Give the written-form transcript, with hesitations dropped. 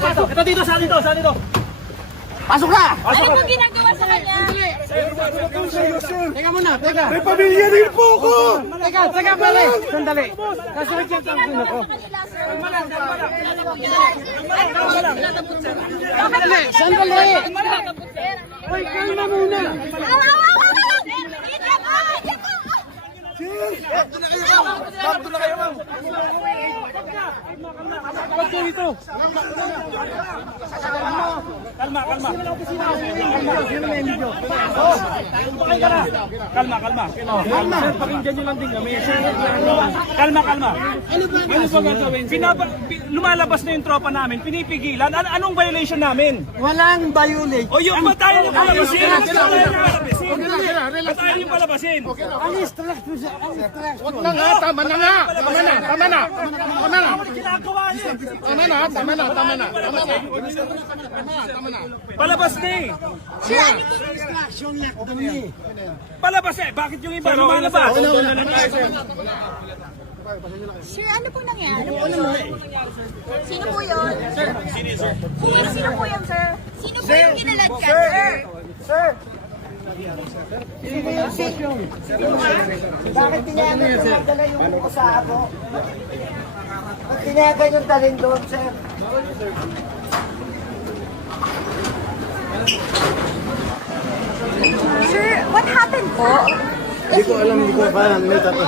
Pasok. Ito dito, sa dito. Pasok na! Ano po ginagawa sa kanya? Teka muna, teka. May pamilya din po ako! Teka, pala. Sandali. Kasunod yan ang puno ko. Sandali. Uy, kalma muna. Bakto na kayo, ma'am! Kalma. Sir, pakinggan nyo lang din kami. Kalma. Ano ba gagawin? Lumalabas na yung tropa namin, pinipigilan. Anong violation namin? Walang violate. O yung batayan yung palabasin! Batayan yung palabasin! Ang instruction siya. Huwag na nga! Tama na! Palabas na eh! Sir, ano po? Instruction lang kami. Palabas eh! Bakit yung iba lumalabas? Sir, ano po nangyari? Sino po yun? Sino po yun, sir? Sino po yung kinaladkad, sir? Bakit tinayagan yung magdala yung usa ako? Ba't tinayagan yung dalhin doon, sir? Sir, what happened po? Hindi ko alam, hindi ko kaya. May tato.